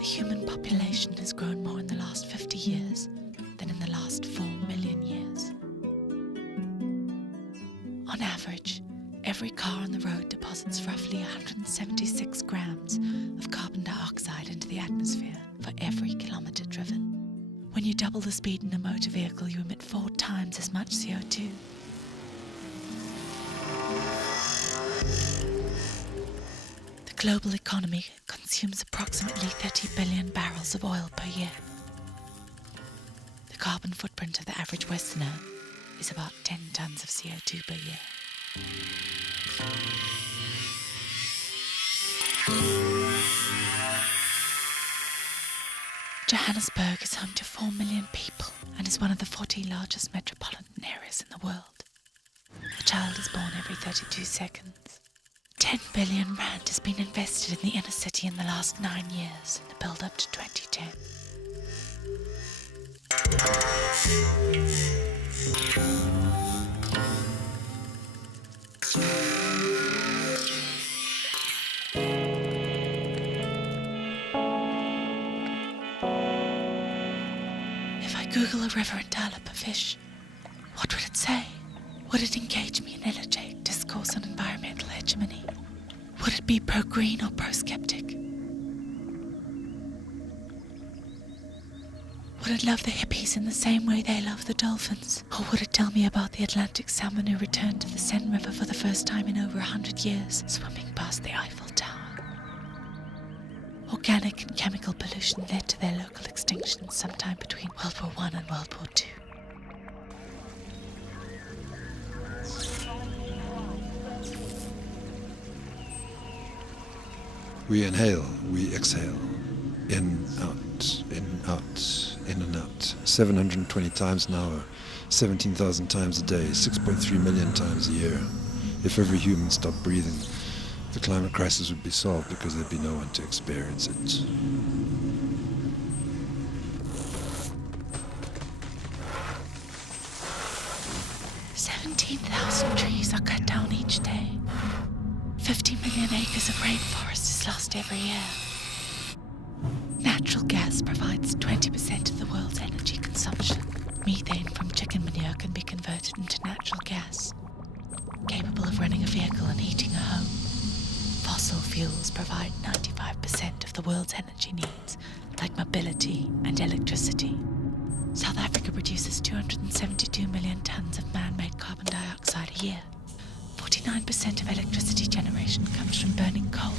the human population has grown more in the last 50 years than in the last 4 million years. On average, every car on the road deposits roughly 176 grams of carbon dioxide into the atmosphere for every kilometre driven. When you double the speed in a motor vehicle, you emit 4 times as much CO2. The global economy consumes approximately 30 billion barrels of oil per year. The carbon footprint of the average Westerner is about 10 tons of CO2 per year. Johannesburg is home to 4 million people and is one of the 40 largest metropolitan areas in the world. A child is born every 32 seconds. 10 billion rand has been invested in the inner city in the last 9 years in the build-up to 2010. If I Google a river and dial up a fish, what would it say? Would it engage me in elegiac discourse on environmental hegemony? Would it be pro-green or pro-skeptic? Would it love the hippies in the same way they love the dolphins? Or would it tell me about the Atlantic salmon who returned to the Seine River for the first time in over 100 years, swimming past the Eiffel Tower? Organic and chemical pollution led to their local extinction sometime between World War I and World War II. We inhale, we exhale. In, out, in, out, in and out. 720 times an hour, 17,000 times a day, 6.3 million times a year. If every human stopped breathing, the climate crisis would be solved because there'd be no one to experience it. "17,000 trees are cut down each day. 50 million acres of rainforest is lost every year. Natural gas provides 20% of the world's energy consumption. Methane from chicken manure can be converted into natural gas, capable of running a vehicle and heating a home. Fossil fuels provide 95% of the world's energy needs, like mobility and electricity. South Africa produces 272 million tons of man-made carbon dioxide a year. 49% of electricity generation comes from burning coal.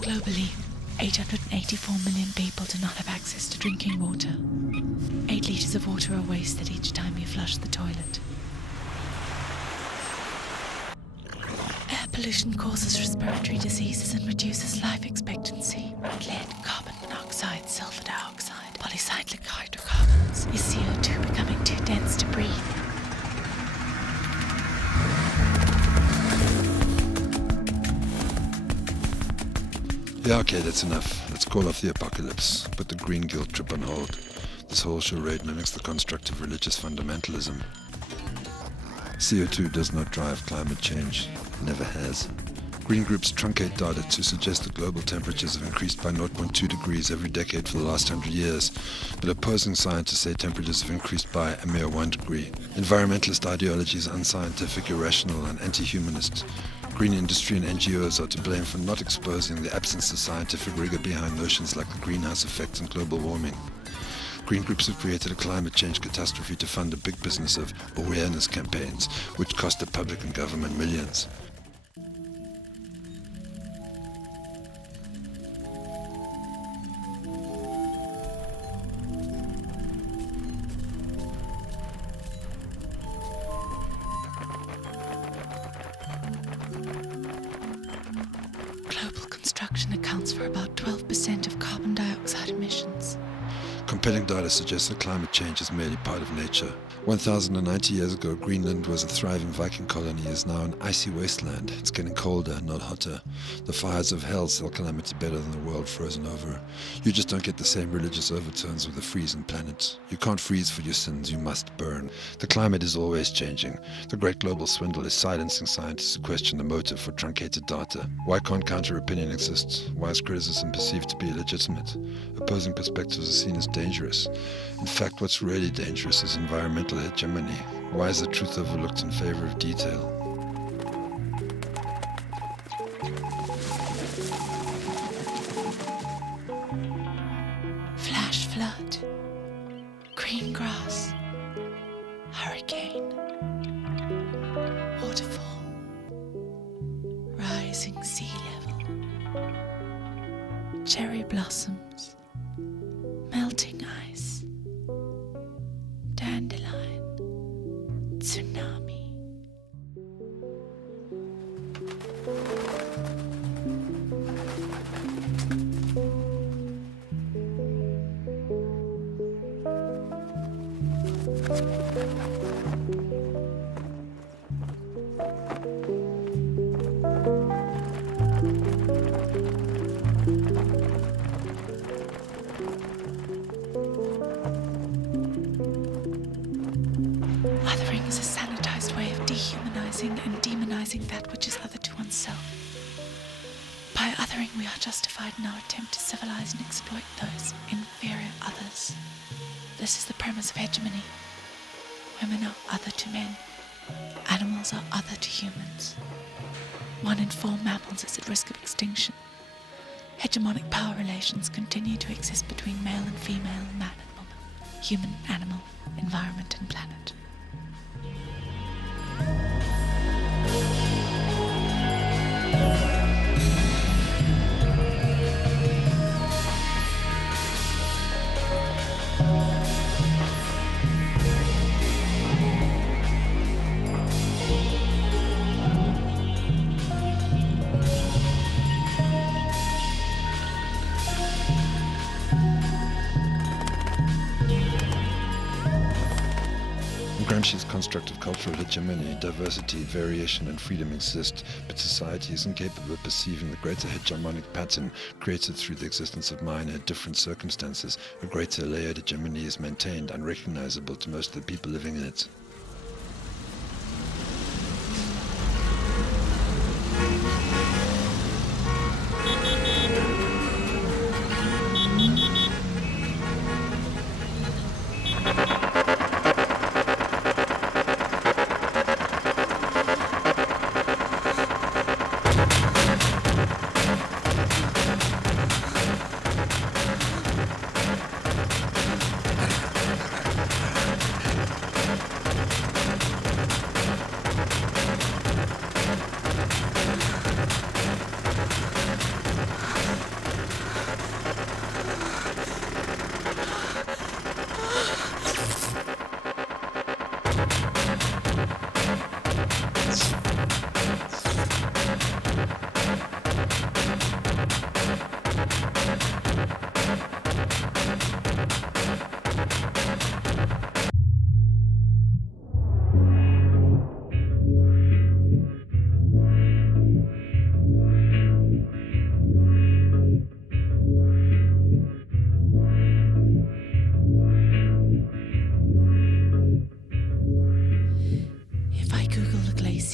Globally, 884 million people do not have access to drinking water. 8 litres of water are wasted each time you flush the toilet. Air pollution causes respiratory diseases and reduces life expectancy. Lead, carbon monoxide, sulfur dioxide, polycyclic hydrocarbons. Is CO2 becoming too dense to breathe? Yeah, okay, that's enough. Let's call off the apocalypse. Put the green guilt trip on hold. This whole charade mimics the construct of religious fundamentalism. CO2 does not drive climate change. Never has. Green groups truncate data to suggest that global temperatures have increased by 0.2 degrees every decade for the last 100 years, but opposing scientists say temperatures have increased by a mere 1 degree. Environmentalist ideology is unscientific, irrational, and anti-humanist. Green industry and NGOs are to blame for not exposing the absence of scientific rigor behind notions like the greenhouse effect and global warming. Green groups have created a climate change catastrophe to fund a big business of awareness campaigns, which cost the public and government millions. Construction accounts for about 12% of carbon dioxide emissions. Compelling data suggests that climate change is merely part of nature. 1,090 years ago, Greenland was a thriving Viking colony, is now an icy wasteland. It's getting colder, not hotter. The fires of hell sell calamity better than the world frozen over. You just don't get the same religious overtones with a freezing planet. You can't freeze for your sins, you must burn. The climate is always changing. The great global swindle is silencing scientists who question the motive for truncated data. Why can't counter-opinion exist? Why is criticism perceived to be illegitimate? Opposing perspectives are seen as dangerous. In fact, what's really dangerous is environmental hegemony. Why is the truth overlooked in favor of detail? Flash flood, green grass, hurricane, waterfall, rising sea level, cherry blossoms, melting ice, dandelion, tsunami. Othering is a sanitized way of dehumanizing and demonizing that which is other to oneself. By othering, we are justified in our attempt to civilize and exploit those inferior others. This is the premise of hegemony. Women are other to men. Animals are other to humans. 1 in 4 mammals is at risk of extinction. Hegemonic power relations continue to exist between male and female, man and woman, human, animal, environment and planet. In Gramsci's construct of cultural hegemony, diversity, variation and freedom exist, but society is incapable of perceiving the greater hegemonic pattern created through the existence of minor, different circumstances. A greater layered hegemony is maintained, unrecognizable to most of the people living in it.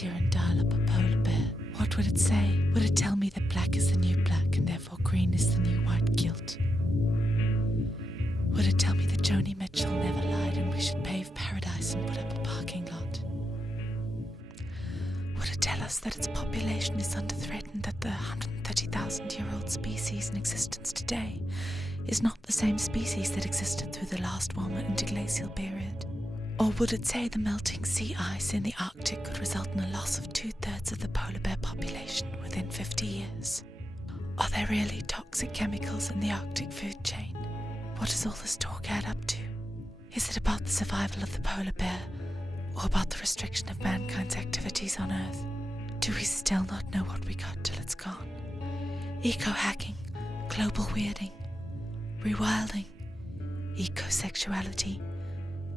And dial up a polar bear, what would it say? Would it tell me that black is the new black and therefore green is the new white guilt? Would it tell me that Joni Mitchell never lied and we should pave paradise and put up a parking lot? Would it tell us that its population is under threat and that the 130,000-year-old species in existence today is not the same species that existed through the last warmer interglacial period? Or would it say the melting sea ice in the Arctic could result in a loss of 2/3 of the polar bear population within 50 years? Are there really toxic chemicals in the Arctic food chain? What does all this talk add up to? Is it about the survival of the polar bear, or about the restriction of mankind's activities on Earth? Do we still not know what we got till it's gone? Eco-hacking, global weirding, rewilding, ecosexuality,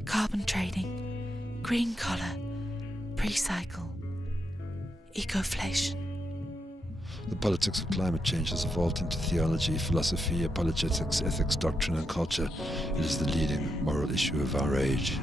carbon trading, green collar, pre-cycle, ecoflation. The politics of climate change has evolved into theology, philosophy, apologetics, ethics, doctrine and culture. It is the leading moral issue of our age.